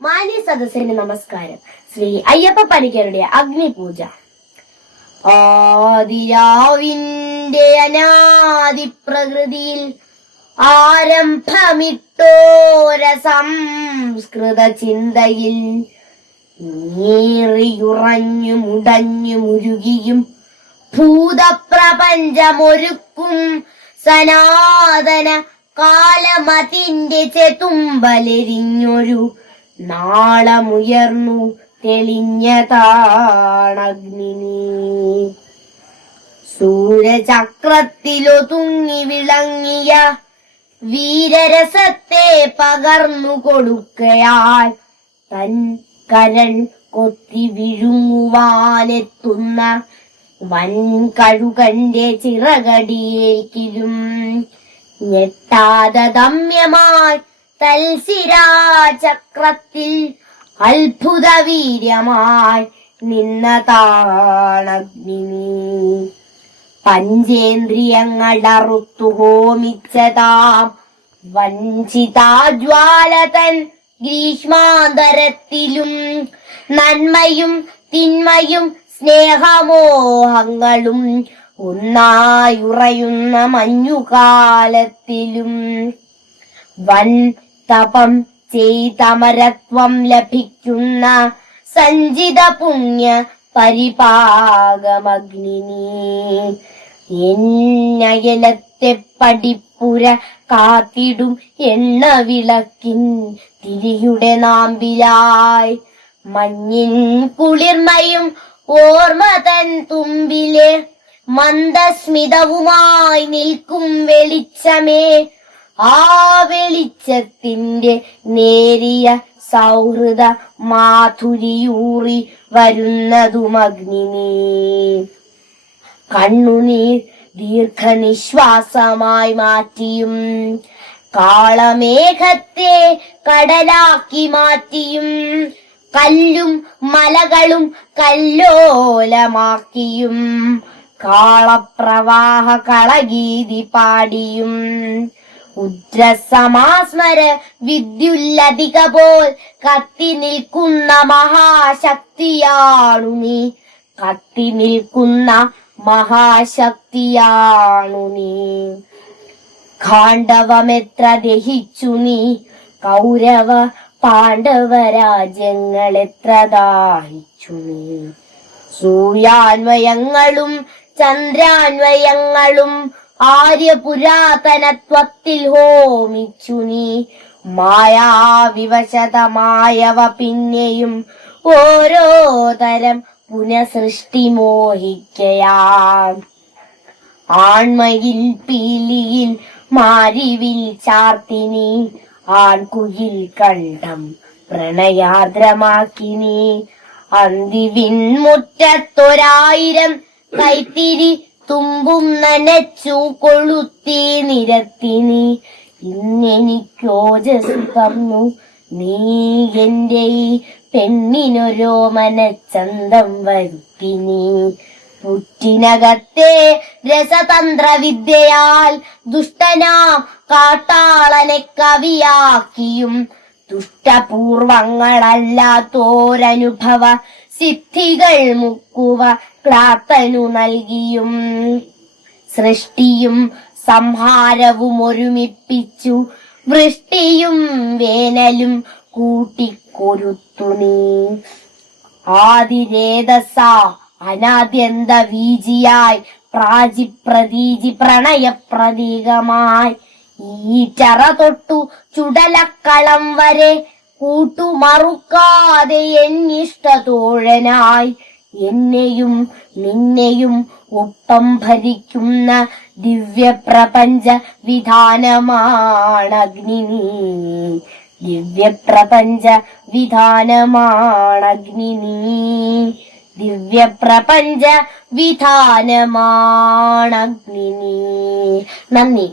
മാന്യ സദസ്സിന് നമസ്കാരം. ശ്രീ അയ്യപ്പ പണിക്കരുടെ അഗ്നിപൂജ. ആദിരാവിന്റെ അനാദി പ്രകൃതിയിൽ ആരംഭമിട്ടോര സംസ്കൃത ചിന്തയിൽ നീറിയുറഞ്ഞു മുടഞ്ഞു മുരുകിയും ഭൂതപ്രപഞ്ചമൊരുക്കും സനാതന കാലമതിന്റെ ചെതുമ്പലെരിഞ്ഞൊരു നാളമുയർന്നു തെളിഞ്ഞതാണഗ്നി. സൂര്യചക്രത്തിലൊതുങ്ങി വിളങ്ങിയ വീരരസത്തെ പകർന്നു കൊടുക്കയാൽ തൻ കരൾ കൊത്തി വിഴുങ്ങുവാനെത്തുന്ന വൻകഴുകന്റെ ചിറകടിയേക്കിലും ഞെട്ടാതെ ദമ്യമായി തൽശിരാചക്രത്തിൽ അത്ഭുത വീര്യമായി നിന്നതാണഗ്നി. പഞ്ചേന്ദ്രിയങ്ങളറുത്തു ഹോമിച്ചതാം വഞ്ചിതാജ്വാലതൻ ഗ്രീഷ്മാന്തരത്തിലും നന്മയും തിന്മയും സ്നേഹമോഹങ്ങളും ഒന്നായുറയുന്ന മഞ്ഞുകാലത്തിലും വൻ തപം ചെയ്തമരത്വം ലഭിക്കുന്ന സഞ്ചിത പുണ്യ പരിപാകമഗ്നി. എന്നയലത്തെ പടിപ്പുര കാത്തിടും എണ്ണ വിളക്കിൻ തിരിയുടെ നാമ്പിലായി മഞ്ഞിൻ കുളിർമയും ഓർമ്മ തൻ തുമ്പിലെ മന്ദസ്മിതവുമായി നിൽക്കും വെളിച്ചമേ. ആ വെളിച്ചത്തിന്റെ നേരിയ സൗഹൃദ മാധുരിയൂറി വരുന്നതുമഗ്നി. കണ്ണുനീർ ദീർഘനിശ്വാസമായി മാറ്റിയും കാളമേഘത്തെ കടലാക്കി മാറ്റിയും കല്ലും മലകളും കല്ലോലമാക്കിയും കാളപ്രവാഹ കളഗീതി പാടിയും ഉദ്രസമാസ്മര വിദ്യുല്ലതിക പോൽ കത്തി നിൽക്കുന്ന മഹാശക്തിയാണു നീ. കത്തി നിൽക്കുന്ന മഹാശക്തിയാണു നീ. ഖാണ്ഡവമെത്ര ദഹിച്ചു നീ. കൗരവ പാണ്ഡവ രാജ്യങ്ങൾ എത്ര ദാഹിച്ചു നീ. സൂര്യാന്വയങ്ങളും ചന്ദ്രാന്വയങ്ങളും ആര്യപുരാതനത്വത്തിൽ ഹോമിച്ചു നീ. മായാവിവശതമായവ പിന്നെയും ഓരോ തരം പുനഃസൃഷ്ടി മോഹിക്കയാൽ ആൺമയിൽ പീലിയിൽ മാരിവിൽ ചാർത്തിനി. ആൺകുയിൽ കണ്ഠം പ്രണയാർദ്രമാക്കിനി. അന്തിവിൻമുറ്റത്തൊരായിരം കൈത്തിരി തുമ്പും നനച്ചു കൊളുത്തി നിരത്തിനി. ഇന്നെനിക്കോജസ് തന്നു നീ എന്റെ ഈ പെണ്ണിനൊരോ മനച്ചന്തം വരുത്തിനി. പുറ്റിനകത്തെ രസതന്ത്ര വിദ്യയാൽ ദുഷ്ടനാം കാട്ടാളനെ കവിയാക്കിയും ദുഷ്ടപൂർവങ്ങളല്ലാത്തോരനുഭവ സിദ്ധികൾ മുക്കുവ ക്ലാത്തനു നൽകിയും സൃഷ്ടിയും സംഹാരവും ഒരുമിപ്പിച്ചു വൃഷ്ടിയും വേനലും കൂട്ടിക്കൊരുത്തു നീ. ആദിരേതസ അനാദ്യന്ത വീജിയായി പ്രാചിപ്രതീജി പ്രണയപ്രതീകമായി ഈ ചറ തൊട്ടു ചുടലക്കളം വരെ കൂട്ടുമറുക്കാതെ എന്നിഷ്ടതോഴനായി എന്നെയും നിന്നെയും ഒപ്പം ഭരിക്കുന്ന ദിവ്യപ്രപഞ്ച വിധാനമാണഗ്നി. ദിവ്യപ്രപഞ്ച വിധാനമാണഗ്നി. ദിവ്യപ്രപഞ്ച വിധാനമാണഗ്നി. നന്ദി.